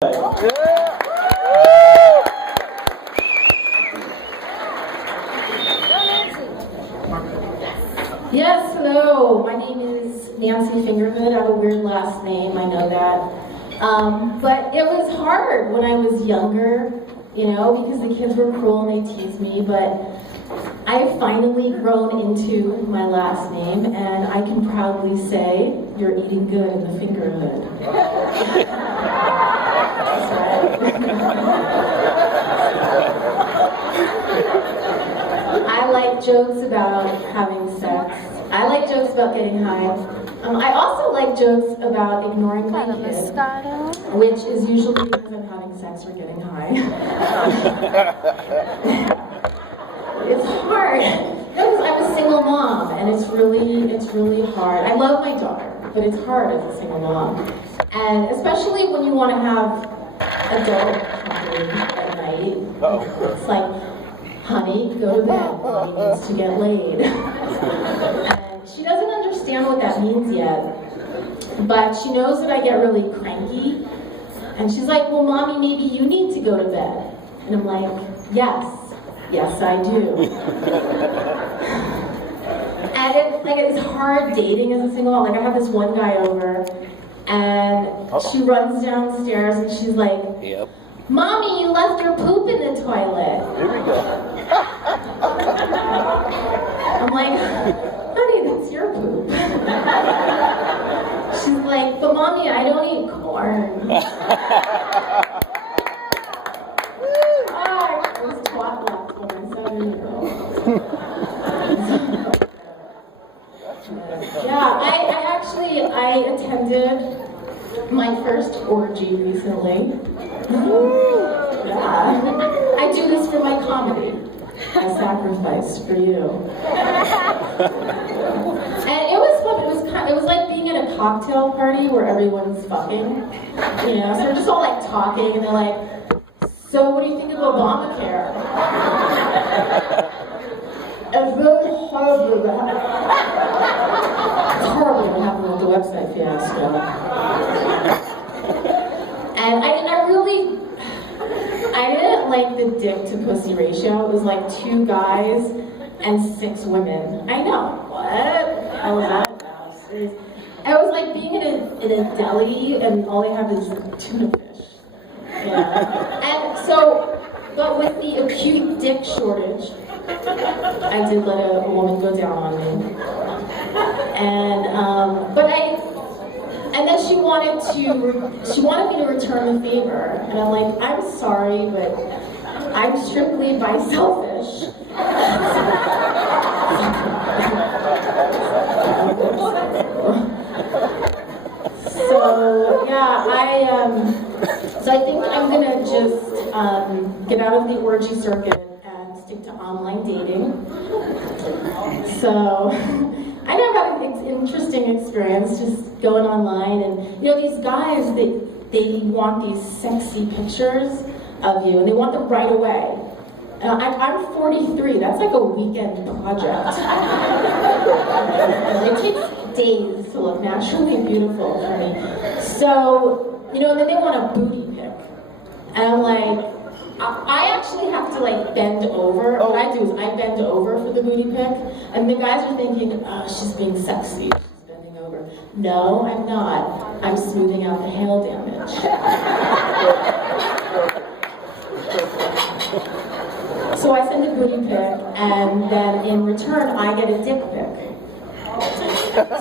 Yes, hello. My name is Nancy Fingerhood. I have a weird last name, I know that. But it was hard when I was younger, because the kids were cruel and they teased me, but I've finally grown into my last name, and I can proudly say, you're eating good in the Fingerhood. I like jokes about having sex. I like jokes about getting high. I also like jokes about ignoring my kid, which is usually because I'm having sex or getting high. It's hard because I'm a single mom, and it's really hard. I love my daughter, but it's hard as a single mom, and especially when you want to have adult company at night. It's like, honey, go to bed. Mommy needs to get laid. And she doesn't understand what that means yet, but she knows that I get really cranky, and she's like, well, mommy, maybe you need to go to bed. And I'm like, yes, I do. And it's hard dating as a single mom. Like, I have this one guy over, and she runs downstairs, and she's like, yep. Mommy, you left your poop in the toilet. Here we go. I'm like, honey, that's your poop. She's like, but mommy, I don't eat corn. I was twat left for my 7-year-old. Yeah, I attended my first orgy recently. Yeah. I do this for my comedy. A sacrifice for you. And it was fun. It was like being at a cocktail party where everyone's fucking. So they're just all like talking, and they're like, so what do you think of Obamacare? It's really horrible. It's horrible what happened with the website fiasco. And I didn't like the dick to pussy ratio. It was like 2 guys and 6 women. I know. What? How was that about? It was like being in a deli and all they have is tuna fish. And so, but with the acute dick shortage, I did let a woman go down on me. And then she wanted me to return the favor. And I'm like, I'm sorry, but I'm strictly bi-selfish. So yeah, so I think I'm gonna just get out of the orgy circuit and stick to online dating. So I know I've had an interesting experience just going online, and these guys, they want these sexy pictures of you, and they want them right away. I'm 43. That's like a weekend project. It takes days to look naturally beautiful for me. So, and then they want a booty pic. And I'm like, I actually have to like bend over. What I do is I bend over for the booty pic. And the guys are thinking, oh, she's being sexy. She's bending over. No, I'm not. I'm smoothing out the hail damage. So I send a booty pic, and then in return, I get a dick pic.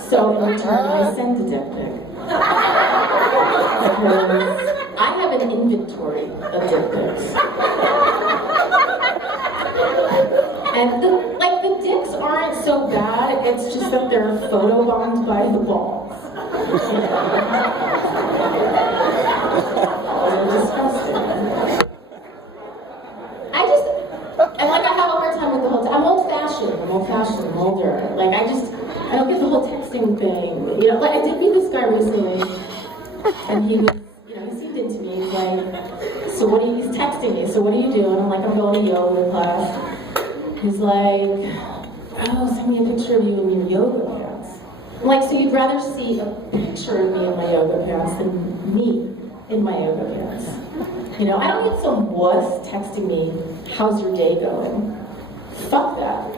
So in return, I send a dick pic. Because I have an inventory of dick pics. And the dicks aren't so bad, it's just that they're photobombed by the balls. They're disgusting. And I have a hard time with the whole, I'm old-fashioned, I'm older. I don't get the whole texting thing. I did meet this guy recently, and he was, he seemed into me. He's like, he's texting me, so what do you do? And I'm like, I'm going to yoga class. He's like, oh, send me a picture of you in your yoga pants. I'm like, so you'd rather see a picture of me in my yoga pants than me? in my yoga pants. You know, I don't need some wuss texting me, how's your day going? Fuck that.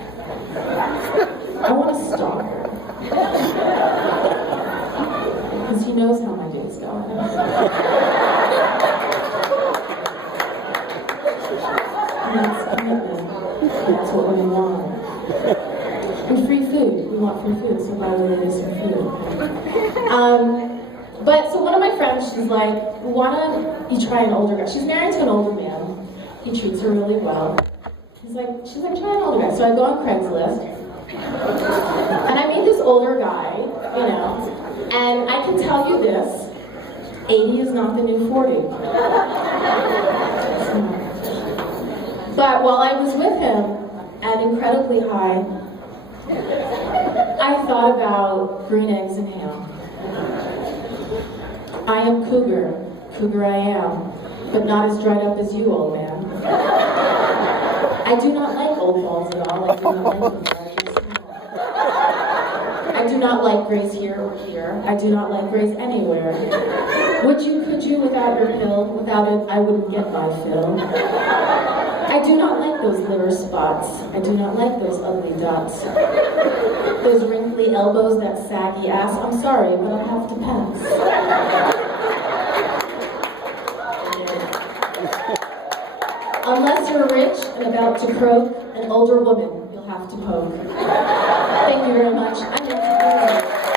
I want to stalk her. Because he knows how my day's going. And that's commitment. That's what we want. And free food. We want free food, so buy Lydia some food. But so one of my friends, she's like, why don't you try an older guy? She's married to an older man. He treats her really well. She's like, try an older guy. So I go on Craigslist, and I meet this older guy, you know, and I can tell you this, 80 is not the new 40. But while I was with him, and incredibly high, I thought about green eggs and ham. I am cougar I am, but not as dried up as you, old man. I do not like old balls at all. I do not like them large. I do not like grays here or here. I do not like grays anywhere. Could you without your pill? Without it, I wouldn't get my fill. I do not like those liver spots. I do not like those ugly dots. Those wrinkly elbows, that saggy ass. I'm sorry, but I have to pass. Unless you're rich and about to croak, an older woman you'll have to poke. Thank you very much. I'm Nancy.